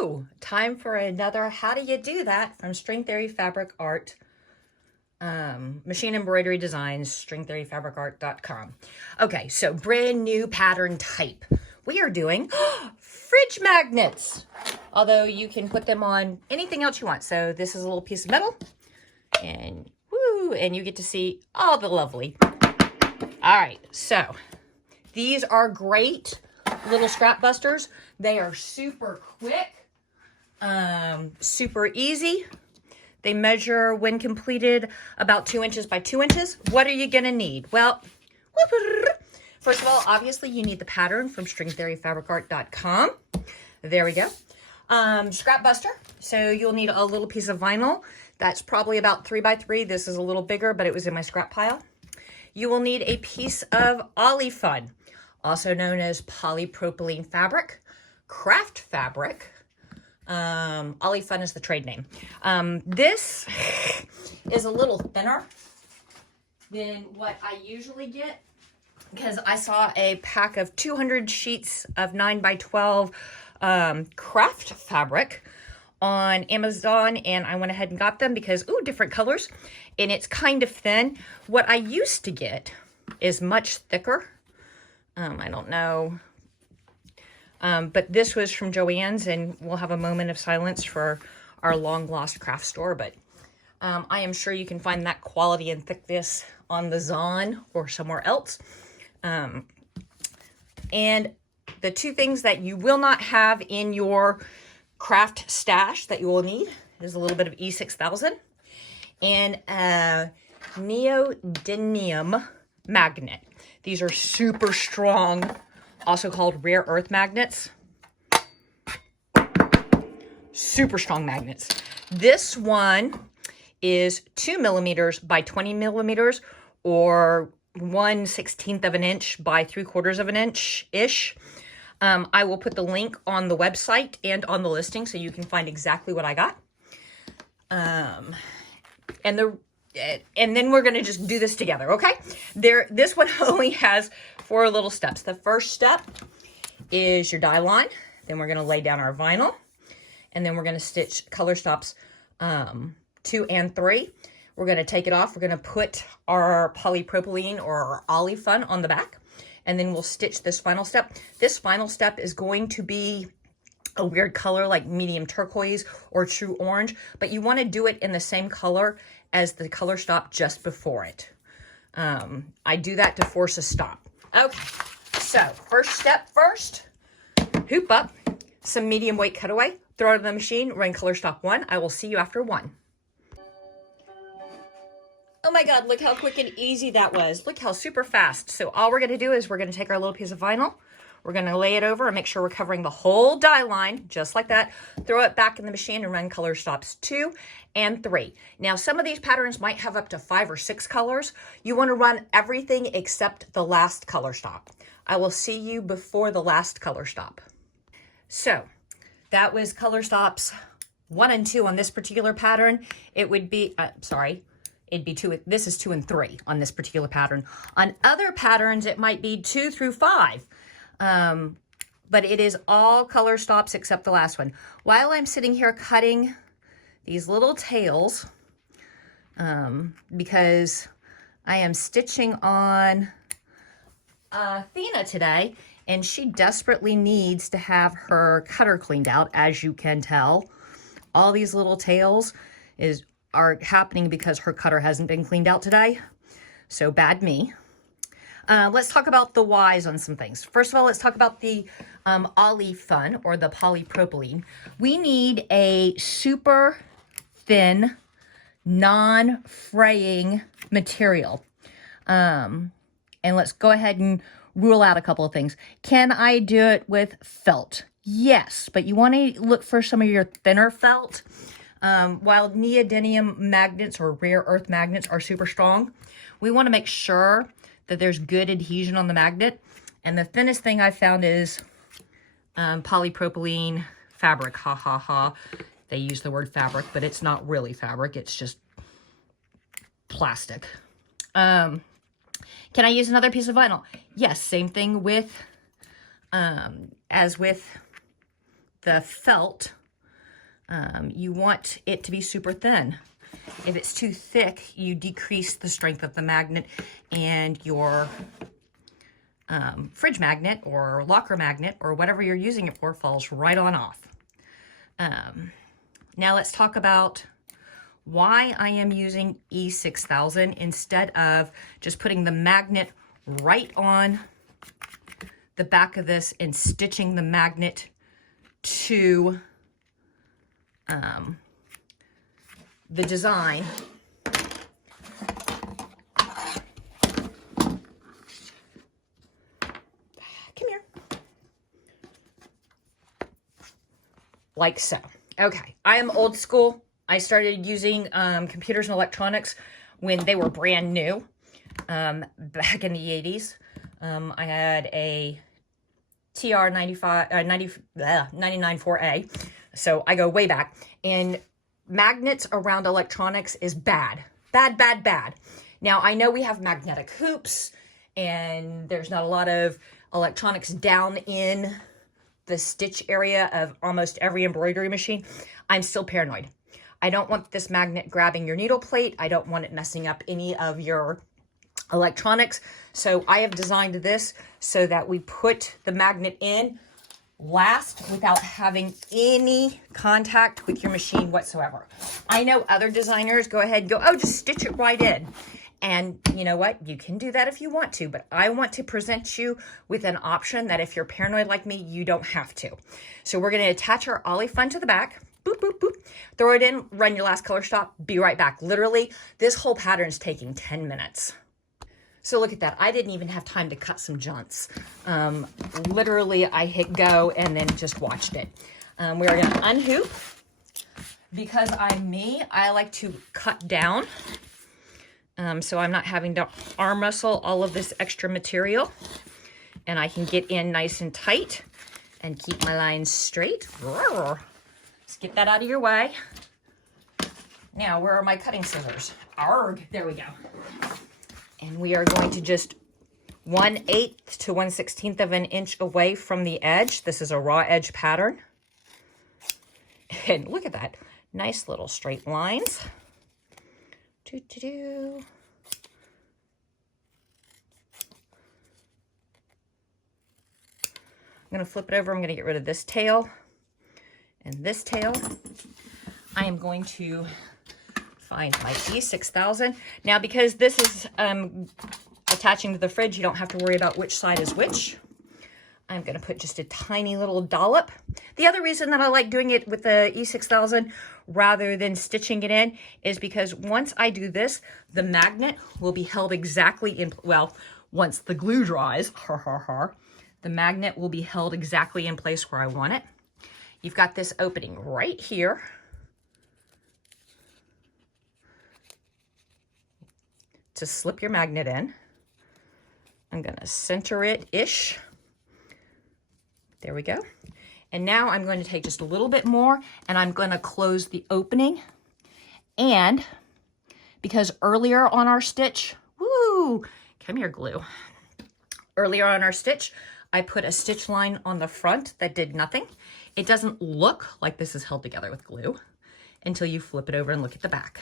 Woo! Time for another How Do You Do That from String Theory Fabric Art. Machine embroidery designs, stringtheoryfabricart.com. Okay, so brand new pattern type. We are doing fridge magnets. Although you can put them on anything else you want. So this is a little piece of metal. And woo! And you get to see all the lovely. All right, so these are great little scrap busters. They are super quick, super easy. They measure, when completed, about 2 inches by 2 inches. What are you gonna need? Well, first of all, obviously you need the pattern from stringtheoryfabricart.com. There we go. Scrap buster. So you'll need a little piece of vinyl. That's probably about 3 by 3. This is a little bigger, but it was in my scrap pile. You will need a piece of olifun, also known as polypropylene fabric, craft fabric. Olifun is the trade name. This is a little thinner than what I usually get because I saw a pack of 200 sheets of 9 by 12 craft fabric on Amazon, and I went ahead and got them because, ooh, different colors, and it's kind of thin. What I used to get is much thicker. I don't know. But this was from Joann's, and we'll have a moment of silence for our long-lost craft store. But I am sure you can find that quality and thickness on the Zon or somewhere else. And the two things that you will not have in your craft stash that you will need is a little bit of E6000 and a neodymium magnet. These are super strong, also called rare earth magnets. Super strong magnets. This one is 2 millimeters by 20 millimeters, or 1/16 of an inch by 3/4 of an inch-ish. I will put the link on the website and on the listing so you can find exactly what I got. And then we're going to just do this together, okay? This one only has 4 little steps. The first step is your die line. Then we're going to lay down our vinyl. And then we're going to stitch color stops 2 and 3. We're going to take it off. We're going to put our polypropylene or our olifun on the back. And then we'll stitch this final step. This final step is going to be a weird color like medium turquoise or true orange, but you want to do it in the same color as the color stop just before it. I do that to force a stop. Okay, so first step first, hoop up some medium weight cutaway, throw it in the machine, run color stop 1. I will see you after 1. Oh my God, look how quick and easy that was. Look how super fast. So all we're gonna do is we're gonna take our little piece of vinyl, we're gonna lay it over and make sure we're covering the whole die line, just like that. Throw it back in the machine and run color stops 2 and 3. Now, some of these patterns might have up to 5 or 6 colors. You wanna run everything except the last color stop. I will see you before the last color stop. So that was color stops 1 and 2 on this particular pattern. It would be, it'd be 2, this is 2 and 3 on this particular pattern. On other patterns, it might be 2 through 5. But it is all color stops except the last one. While I'm sitting here cutting these little tails, because I am stitching on Athena today, and she desperately needs to have her cutter cleaned out, as you can tell. All these little tails are happening because her cutter hasn't been cleaned out today. So bad me. Let's talk about the whys on some things. First of all, let's talk about the olifun or the polypropylene. We need a super thin, non-fraying material. And let's go ahead and rule out a couple of things. Can I do it with felt? Yes, but you want to look for some of your thinner felt. While neodymium magnets or rare earth magnets are super strong, we want to make sure that there's good adhesion on the magnet. And the thinnest thing I found is polypropylene fabric. Ha ha ha. They use the word fabric, but it's not really fabric. It's just plastic. Can I use another piece of vinyl? Yes, same thing with as with the felt You want it to be super thin. If it's too thick, you decrease the strength of the magnet, and your fridge magnet or locker magnet or whatever you're using it for falls right on off. Now let's talk about why I am using E6000 instead of just putting the magnet right on the back of this and stitching the magnet to the design. Come here. Like so. Okay, I am old school. I started using computers and electronics when they were brand new, back in the 80s. I had a TR 994A, so I go way back. And magnets around electronics is bad. Bad, bad, bad. Now, I know we have magnetic hoops, and there's not a lot of electronics down in the stitch area of almost every embroidery machine. I'm still paranoid. I don't want this magnet grabbing your needle plate. I don't want it messing up any of your electronics. So I have designed this so that we put the magnet in last without having any contact with your machine whatsoever. I know other designers go ahead and go, oh, just stitch it right in. And you know what? You can do that if you want to, but I want to present you with an option that if you're paranoid like me, you don't have to. So we're going to attach our ollie fun to the back. Boop, boop, boop. Throw it in, run your last color stop, be right back. Literally, this whole pattern is taking 10 minutes. So look at that. I didn't even have time to cut some junts. Literally, I hit go and then just watched it. We are going to unhoop. Because I'm me, I like to cut down. So I'm not having to arm wrestle all of this extra material. And I can get in nice and tight and keep my lines straight. Let's get that out of your way. Now, where are my cutting scissors? Arg, there we go. And we are going to just 1/8 to 1/16 of an inch away from the edge. This is a raw edge pattern. And look at that. Nice little straight lines. I'm going to flip it over. I'm going to get rid of this tail and this tail. I am going to find my E6000. Now, because this is attaching to the fridge, you don't have to worry about which side is which. I'm going to put just a tiny little dollop. The other reason that I like doing it with the E6000 rather than stitching it in is because once I do this, the magnet will be held exactly in, well, once the glue dries, the magnet will be held exactly in place where I want it. You've got this opening right here. To slip your magnet in. I'm going to center it-ish. There we go. And now I'm going to take just a little bit more and I'm going to close the opening. And because earlier on our stitch, woo, come here, glue. Earlier on our stitch, I put a stitch line on the front that did nothing. It doesn't look like this is held together with glue until you flip it over and look at the back.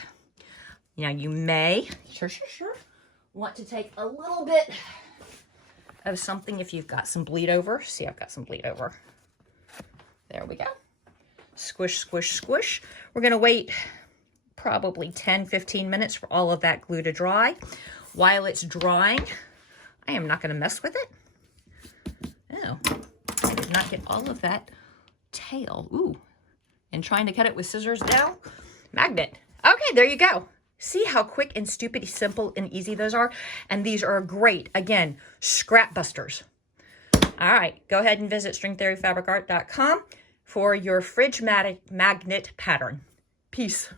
Now you may, want to take a little bit of something if you've got some bleed over. See, I've got some bleed over. There we go. Squish, squish, squish. We're going to wait probably 10, 15 minutes for all of that glue to dry. While it's drying, I am not going to mess with it. Oh, I did not get all of that tail. Ooh, and trying to cut it with scissors now. Magnet. Okay, there you go. See how quick and stupid, simple, and easy those are? And these are great, again, scrap busters. All right, go ahead and visit stringtheoryfabricart.com for your fridge magnet pattern. Peace.